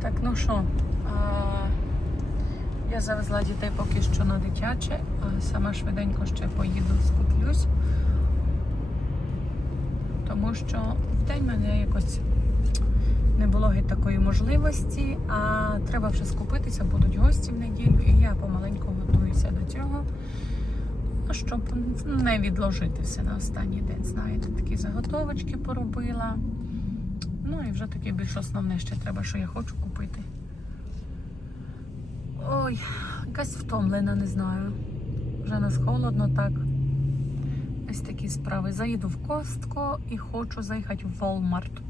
Так, ну що, я завезла дітей поки що на дитяче, а сама швиденько ще поїду скуплюсь. Тому що в день мене якось не було геть такої можливості, а треба вже скупитися, будуть гості в неділю, і я помаленьку готуюся до цього, щоб не відложити все на останній день. Знаєте, такі заготовочки поробила. Вже таке більш основне ще треба, що я хочу купити. Ой, якась втомлена, не знаю. Вже нас холодно так. Ось такі справи. Заїду в Костко і хочу заїхати в Walmart.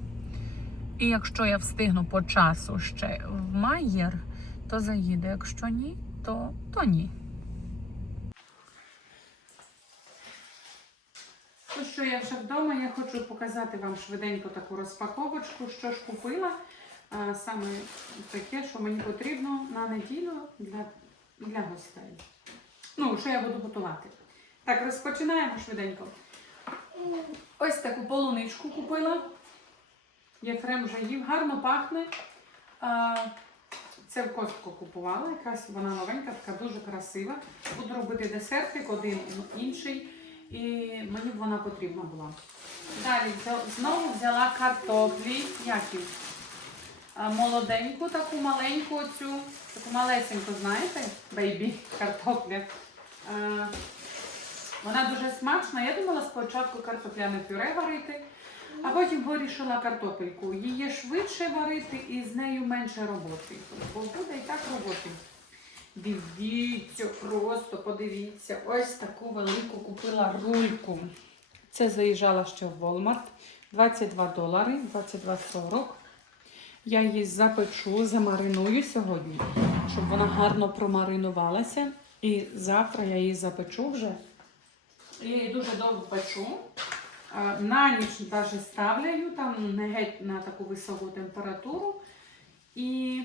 І якщо я встигну по часу ще в Майєр, то заїду. Якщо ні, то, то ні. Ну що, я вже вдома, я хочу показати вам швиденько таку розпаковочку, що ж купила. А, саме таке, що мені потрібно на неділю для, для гостей. Ну, що я буду готувати. Так, розпочинаємо швиденько. Ось таку полуничку купила. Єфрем вже їв, гарно пахне. А, Це в костку купувала, якась вона новенька, така дуже красива. Буду робити десертик, один інший. І мені б вона потрібна була. Далі знову взяла картоплі. Які? Молоденьку, таку маленьку цю, таку малесеньку, знаєте, бейбі картопля. Вона дуже смачна. Я думала спочатку картопляне пюре варити, а потім вирішила картопельку. Її швидше варити і з нею менше роботи. Бо буде і так роботи. Дивіться, просто подивіться. Ось таку велику купила рульку. Це заїжджала ще в Walmart. 22 долари, 22,40. Я її запечу, замариную сьогодні, щоб вона гарно промаринувалася. І завтра я її запечу вже. Я її дуже довго печу. А, На ніч навіть ставляю, там геть на таку високу температуру. І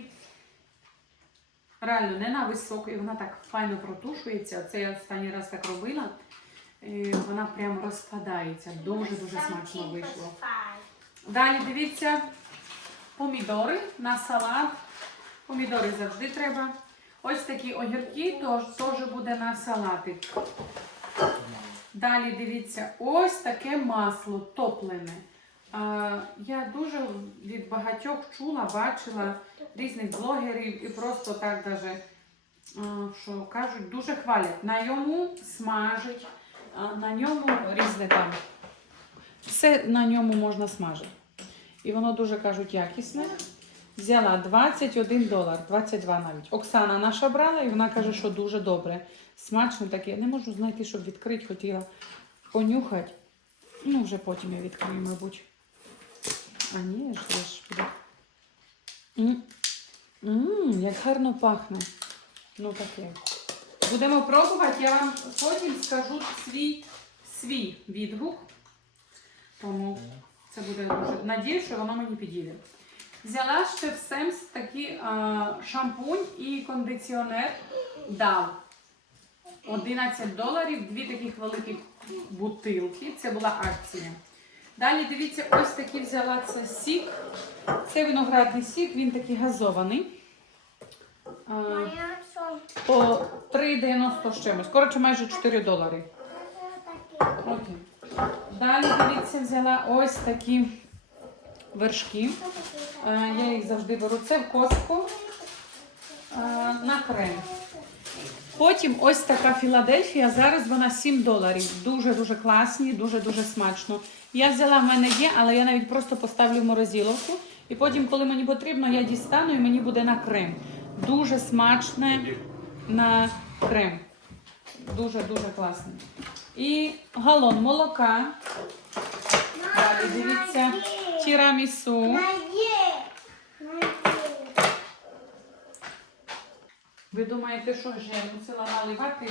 реально не на високу, і вона так файно протушується. Це я останній раз так робила. І вона прямо розкладається. Дуже-дуже смачно вийшло. Далі дивіться помідори на салат. Помідори завжди треба. Ось такі огірки тож теж буде на салатик. Далі дивіться, ось таке масло топлене. Я дуже від багатьох чула, бачила різних блогерів і просто так даже, що кажуть, дуже хвалять. На ньому смажить, на ньому різне там. Все на ньому можна смажити. І воно дуже кажуть якісне. Взяла 21 долар, 22 навіть. Оксана наша брала, і вона каже, що дуже добре. Смачно таке. Не можу знайти, щоб відкрити, хотіла понюхати. Ну, вже потім я відкрию, мабуть. А ні, ж це ж буде. М, М, як гарно пахне. Ну таке. Будемо пробувати, я вам потім скажу свій, свій відгук. Тому це буде дуже. Надію, що воно мені підійде. Взяла ще в Семс такий а, шампунь і кондиціонер дав 11 доларів, дві таких великих бутилки. Це була акція. Далі дивіться, ось такий взяла це сік. Це виноградний сік, він такий газований. По 3,90 з чимось. Коротше, майже 4 долари. Окей. Далі дивіться, взяла ось такі вершки. Е, Я їх завжди беру. Це в Костку е, на крем. Потім ось така Філадельфія. Зараз вона 7 доларів. Дуже-дуже класні, дуже-дуже смачно. Я взяла, в мене є, але я навіть просто поставлю в морозиловку. І потім, коли мені потрібно, я дістану і мені буде на крем. Дуже смачне на крем. Дуже-дуже класне. І галон молока. Далі дивіться, тірамісу. Ви думаєте, що ж я мусила наливати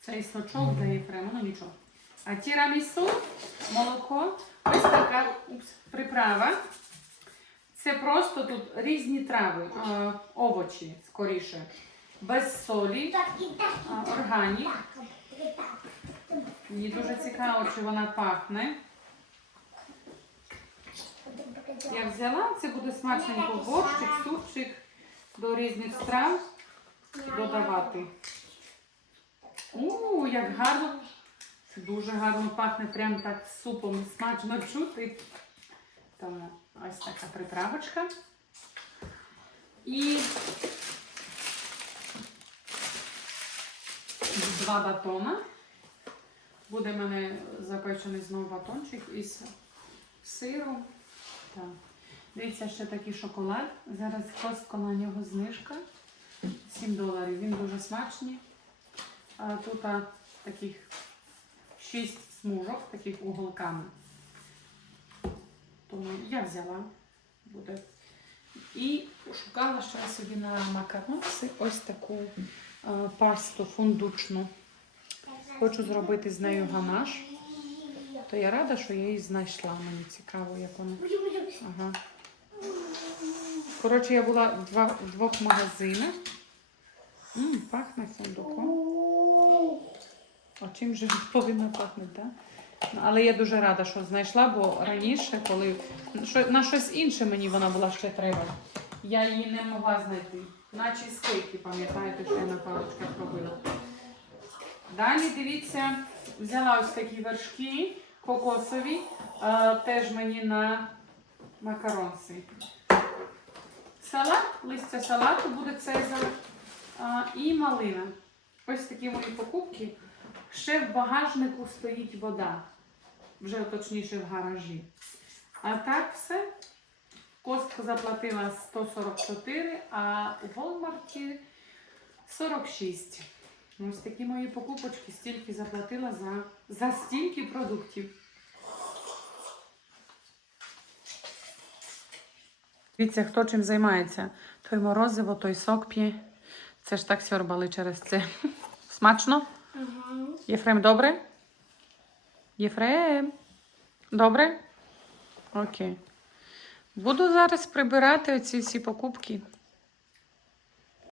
цей сочок для Єфрема? Ну нічого. А тірамісу, молоко, ось така упс, приправа. Це просто тут різні трави, е, овочі скоріше, без солі, органік. Мені дуже цікаво, чи вона пахне. я взяла. Це буде смачненько борщик, супчик до різних страв додавати. У, як гарно. Дуже гарно пахне, прям так супом смачно чути. Тому ось така приправочка. І два батона. Буде в мене запечений знову батончик із сиром. Так. Дивіться, ще такий шоколад. Зараз костко на нього знижка. 7 доларів. Він дуже смачний. Тут таких 6 смужок, таких уголками. Тому я взяла. Буде. І шукала ще собі на макаронси ось таку пасту фундучну. Хочу зробити з нею ганаш. То я рада, що я її знайшла. Мені цікаво, як вона. Ага. Коротше, я була в двох магазинах. М, пахне фундуком. А чим же повинна пахнути, так? Ну, але я дуже рада, що знайшла, бо раніше, коли на щось інше мені вона була ще треба, я її не могла знайти. На чизкейки, пам'ятаєте, що я на паличках робила. Далі дивіться, взяла ось такі вершки кокосові, е, теж мені на макаронси. Салат, листя салату буде цезар і малина. Ось такі мої покупки. Ще в багажнику стоїть вода, вже точніше в гаражі. А так все. Костка заплатила 144, а у Walmart 46. Ось такі мої покупочки, стільки заплатила за, за стільки продуктів. Дивіться, хто чим займається. Той морозиво, той сок п'є. Це ж так сьорбали через це. Смачно? Єфрем, добре? Єфрем. Добре? Окей. Буду зараз прибирати оці всі покупки.